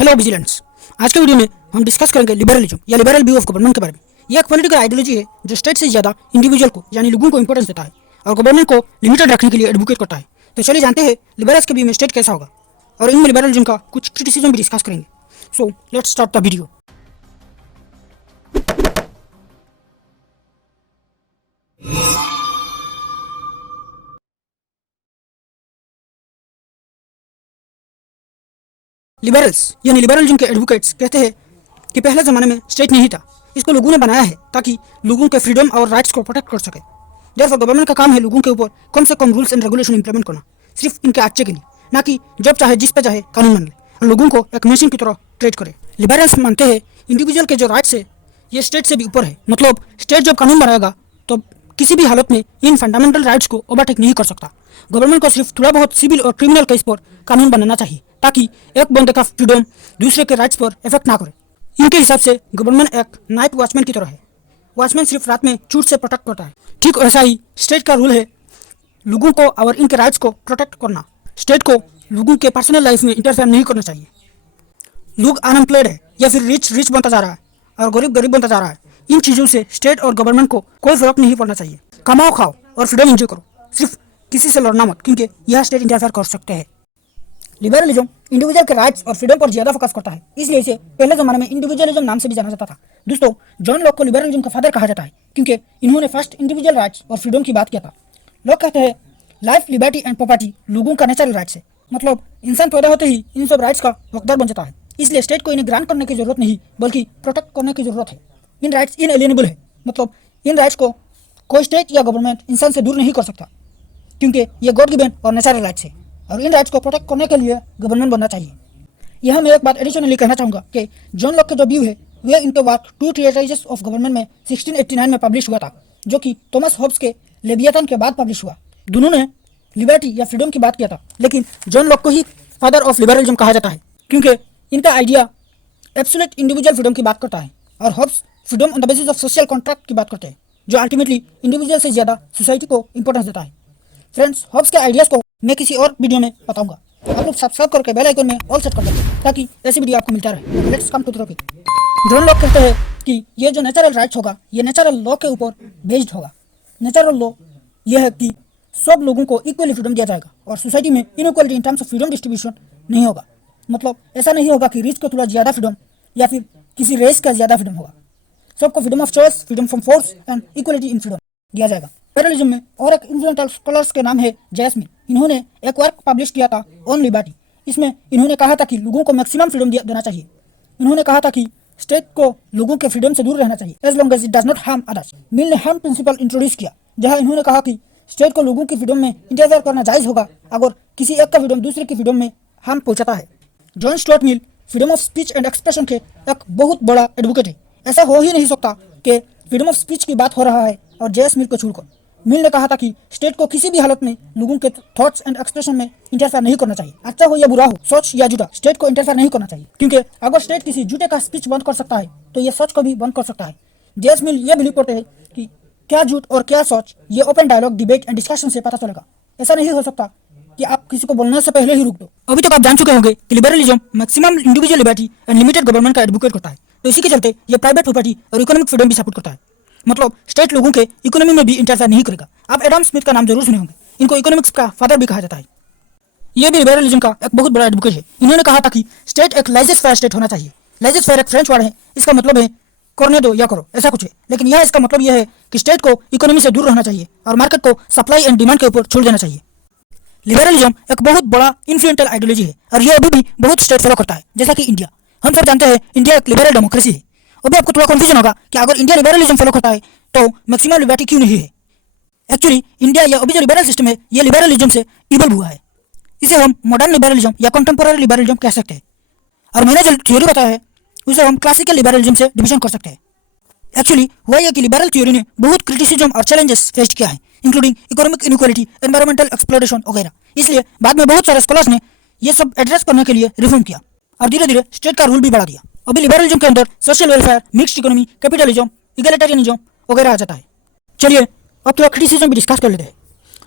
Hello विजिलेंट्स। आज के video में हम डिस्कस करेंगे लिबरलिज्म या लिबरल व्यू ऑफ गवर्नमेंट के बारे में। यह एक पॉलिटिकल आइडियोलॉजी है जो स्टेट से ज़्यादा इंडिविजुअल को यानी लोगों को इंपॉर्टेंस देता है और गवर्नमेंट को लिमिटेड रखने के लिए एडवोकेट करता है। तो चलिए जानते हैं लिबरल्स के व्यू में स्टेट कैसा होगा और इनमें लिबरलिज्म का कुछ क्रिटिसिज्म भी डिस्कस करेंगे। So let's start the video. Liberals यानी लिबरलिज्म के एडवोकेट्स कहते हैं कि पहले ज़माने में स्टेट नहीं था, इसको लोगों ने बनाया है ताकि लोगों के फ्रीडम और राइट्स को प्रोटेक्ट कर सके। जैसे गवर्नमेंट का काम है लोगों के ऊपर कम से कम रूल्स एंड रेगुलेशन इंप्लीमेंट करना, सिर्फ इनके अच्छे के लिए, ना कि जब चाहे जिस पे चाहे कानून बन ले और लोगों को एक मशीन की तरह ट्रीट करे। लिबरल्स मानते हैं इंडिविजुअल के जो राइट्स है ये स्टेट से भी ऊपर है। मतलब स्टेट जब कानून बनाएगा तो किसी भी हालत में इन फंडामेंटल राइट्स को ओवरटेक नहीं कर सकता। गवर्नमेंट को सिर्फ थोड़ा बहुत सिविल और क्रिमिनल केस पर कानून बनाना चाहिए ताकि एक बंदे का फ्रीडम दूसरे के राइट्स पर इफेक्ट ना करे। इनके हिसाब से गवर्नमेंट एक नाइट वॉचमैन की तरह है। वॉचमैन सिर्फ रात में चोर से प्रोटेक्ट करता है। ठीक वैसा ही स्टेट का रूल है लोगों को और इनके राइट्स को प्रोटेक्ट करना। स्टेट को लोगों के पर्सनल लाइफ में इंटरफेयर नहीं करना चाहिए। लोग अनएम्प्लॉयड है या फिर रिच बनता जा रहा है और गरीब बनता जा रहा है, इन चीज़ों से स्टेट और गवर्नमेंट को कोई फर्क नहीं पड़ना चाहिए। कमाओ खाओ और फ्रीडम एंजॉय करो, सिर्फ किसी से लड़ना मत, क्योंकि यह स्टेट इंटरफेयर कर सकते हैं। लिबरलिज्म इंडिविजुअल के राइट्स और फ्रीडम पर ज्यादा फोकस करता है, इसलिए इसे पहले जमाने में इंडिविजुअलिज्म नाम से भी जाना जाता था। दोस्तों, जॉन लॉक को लिबरलिज्म का फादर कहा जाता है क्योंकि इन्होंने फर्स्ट इंडिविजुअल राइट्स और फ्रीडम की बात किया था। लोग कहते हैं लाइफ, लिबर्टी एंड प्रॉपर्टी लोगों का नेचुरल राइट्स है। मतलब इंसान पैदा होते ही इन सब राइट्स का हकदार बन जाता है, इसलिए स्टेट को इन्हें ग्रांट करने की जरूरत नहीं बल्कि प्रोटेक्ट करने की जरूरत है। इन राइट्स इनएलिएनेबल है, मतलब इन राइट्स को कोई स्टेट या गवर्नमेंट इंसान से दूर नहीं कर सकता, क्योंकि ये गॉड गिवन और नेचुरल राइट्स है और इन राइट्स को प्रोटेक्ट करने के लिए गवर्नमेंट बनना चाहिए। यह मैं एक बात एडिशनली कहना चाहूँगा कि जॉन लॉक के जो व्यू है वे इनके वर्क टू ट्रिएटाइजेस ऑफ गवर्नमेंट में 1689 में पब्लिश हुआ था, जो कि थॉमस हॉब्स के लेवियाथन के बाद पब्लिश हुआ। दोनों ने लिबर्टी या फ्रीडम की बात किया था, लेकिन जॉन लॉक को ही फादर ऑफ लिबरलिज्म कहा जाता है क्योंकि इनका आइडिया एब्सोल्यूट इंडिविजुअल फ्रीडम की बात करता है और Hobbes freedom on the basis of social contract की बात करते हैं, जो अल्टीमेटली इंडिविजुअल से ज़्यादा सोसाइटी को इंपॉर्टेंस देता है। फ्रेंड्स, हॉब्स के आइडियाज़ को मैं किसी और वीडियो में बताऊंगा। आप लोग सब्सक्राइब करके बेल आइकन में ऑल सेट कर दें ताकि ऐसी वीडियो आपको मिलता रहे। Let's come to the topic. John Locke कहते हैं कि ये जो नेचुरल राइट्स होगा ये नेचुरल लॉ के ऊपर बेस्ड होगा। नेचुरल लॉ यह है कि सब लोगों को इक्वली फ्रीडम दिया जाएगा और सोसाइटी में inequality in terms of freedom distribution नहीं होगा। मतलब ऐसा नहीं होगा कि रिच को थोड़ा ज़्यादा फ्रीडम या फिर किसी रेस का ज़्यादा फ्रीडम होगा। सबको freedom of choice, freedom from force and equality in freedom दिया जाएगा। लिबरलिज्म में और एक इन्फ्लुएंशियल स्कॉलर्स के नाम है जे.एस. मिल। इन्होंने एक वर्क पब्लिश किया था ऑन लिबर्टी। इसमें इन्होंने कहा था कि लोगों को मैक्सिमम फ्रीडम देना चाहिए। इन्होंने कहा था कि स्टेट को लोगों के फ्रीडम से दूर रहना चाहिए as long as it does not harm others. Mill ने हार्म प्रिंसिपल इंट्रोड्यूस किया, जहां इन्होंने कहा कि स्टेट को लोगों की फ्रीडम में इंटरफेयर करना जायज होगा अगर किसी एक का फ्रीडम दूसरे की फ्रीडम में हार्म पहुंचाता है। John Stuart Mill freedom of speech and expression के एक बहुत बड़ा एडवोकेट है। ऐसा हो ही नहीं सकता कि फ्रीडम ऑफ स्पीच की बात हो रहा है और जे.एस. मिल को छोड़कर। मिल ने कहा था कि स्टेट को किसी भी हालत में लोगों के थॉट्स एंड एक्सप्रेशन में इंटरफेयर नहीं करना चाहिए। अच्छा हो या बुरा हो, सच या झूठा, स्टेट को इंटरफेयर नहीं करना चाहिए, क्योंकि अगर स्टेट किसी झूठे का स्पीच बंद कर सकता है तो ये सच को भी बंद कर सकता है। जे.एस. मिल ये बिलीव करते हैं कि क्या झूठ और क्या सच ये open dialogue, debate and discussion से पता चलेगा। ऐसा नहीं हो सकता कि आप किसी को बोलने से पहले ही रुक दो। अभी तक आप जान चुके होंगे कि liberalism maximum individual liberty and limited government का एडवोकेट करता है, तो इसी के चलते ये प्राइवेट प्रॉपर्टी और इकोनॉमिक फ्रीडम भी सपोर्ट करता है। मतलब स्टेट लोगों के इकोनॉमी में भी इंटरफेयर नहीं करेगा। आप एडम स्मिथ का नाम जरूर सुने होंगे, इनको इकोनॉमिक्स का फादर भी कहा जाता है। ये भी लिबरलिज्म का एक बहुत बड़ा एडवोकेट है। इन्होंने कहा था कि स्टेट एक लाइजेस फेयर स्टेट होना चाहिए। लाइजेस फेयर एक फ्रेंच वर्ड है, इसका मतलब है करने दो या करो, ऐसा कुछ है, लेकिन यह इसका मतलब यह है कि स्टेट को इकोनॉमी से दूर रहना चाहिए और मार्केट को सप्लाई एंड डिमांड के ऊपर छोड़ देना चाहिए। लिबरलिज्म एक बहुत बड़ा इन्फ्लुएंशियल आइडियोलॉजी है और यह अभी भी बहुत स्टेट फॉलो करता है, जैसा कि इंडिया। हम सब जानते हैं इंडिया एक लिबरल डेमोक्रेसी है। अभी आपको थोड़ा कंफ्यूजन होगा कि अगर इंडिया लिबरलिज्म फॉलो करता है तो मैक्सिमम लिबर्टी क्यों नहीं है। एक्चुअली इंडिया या अभी जो लिबरल सिस्टम है ये लिबरलिज्म से इवॉल्व हुआ है। इसे हम मॉडर्न लिबरलिज्म या कंटेम्पोररी लिबरलिज्म कह सकते हैं और मैंने जो थ्योरी बताया है उसे हम क्लासिकल लिबरलिज्म से डिवीजन कर सकते हैं। एक्चुअली हुआ यह कि लिबरल थ्योरी ने बहुत क्रिटिसिज्म और चैलेंजेस फेस किया है, including economic inequality, environmental exploration वगैरह। इसलिए बाद में बहुत सारे स्कॉलर्स ने ये सब एड्रेस करने के लिए रिफॉर्म किया और धीरे धीरे स्टेट का रूल भी बढ़ा दिया। अभी लिबरलिज्म के अंदर social welfare, mixed economy, capitalism, egalitarianism वगैरह आ जाता है। चलिए अब थोड़ा क्रिटिसिज्म भी डिस्कस कर लेते हैं।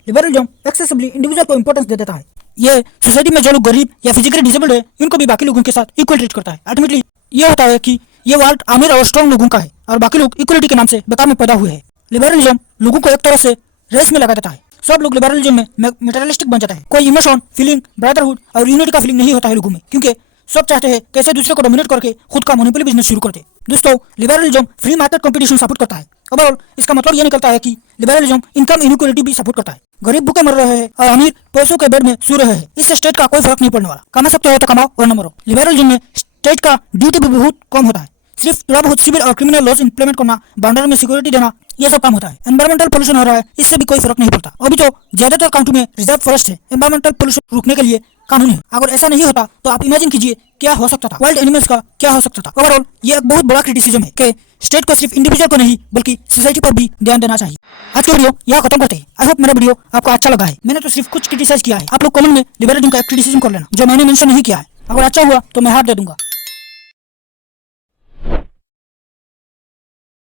लिबरलिज्म एक्सेसिबली इंडिविजुअल को इंपॉर्टेंस दे देता है। ये सोसाइटी में जो लोग गरीब या फिजिकली डिसेबल्ड है इनको भी बाकी लोगों के साथ इक्वल ट्रीट करता है। अल्टीमेटली ये होता है कि ये वर्ल्ड अमीर और स्ट्रॉन्ग लोगों का है और बाकी लोग इक्वलिटी के नाम से बेकार में पैदा हुए हैं। लिबरलिज्म लोगों को एक तरह से रेस में लगा देता है। सब लोग लिबरलिज्म में मेटेरियलिस्टिक बन जाता है। कोई इमोशन, फीलिंग, ब्रदरहुड और यूनिटी का फीलिंग नहीं होता है लोगों में, क्योंकि सब चाहते हैं कैसे दूसरे को डोमिनेट करके खुद का मोनोपोली बिजनेस शुरू करते। दोस्तों, liberalism free market competition support करता है। ओवरऑल इसका मतलब ये निकलता है कि लिबरलिज्म इनकम इनइक्वालिटी भी सपोर्ट करता है। गरीब भूखे मर रहे हैं और अमीर पैसों के बेड में सो रहे हैं। इससे स्टेट का कोई फर्क नहीं पड़ने वाला। कमा सकते हो तो कमाओ और न मरो। लिबरलिज्म में स्टेट का ड्यूटी भी बहुत कम होता है। सिर्फ थोड़ा बहुत सिविल और क्रिमिनल लॉस इंप्लीमेंट करना, बाउंड्री में सिक्योरिटी देना, ये सब काम होता है। एनवायरमेंटल पोल्यूशन हो रहा है, इससे भी कोई फर्क नहीं पड़ता। अभी तो ज्यादातर काउंट्री में रिजर्व फॉरेस्ट है। एनवायरमेंटल पोल्यूशन रोकने के लिए कानून है। अगर ऐसा नहीं होता तो आप इमेजिन कीजिए क्या हो सकता था, वाइल्ड एनिमल्स का क्या हो सकता था। ओवरऑल ये एक बहुत बड़ा क्रिटिसिज्म है कि स्टेट को सिर्फ इंडिविजुअल को नहीं बल्कि सोसाइटी पर भी ध्यान देना चाहिए। आज की वीडियो यहाँ खत्म करते हैं। आई होप मेरा वीडियो आपको अच्छा लगा है। मैंने तो सिर्फ कुछ क्रिटिसाइज किया है। आप लोग कमेंट में लिबरलिज्म का एक क्रिटिसिज्म कर लेना जो मैंने मेंशन नहीं किया है। अगर अच्छा हुआ तो मैं हाथ दे दूंगा।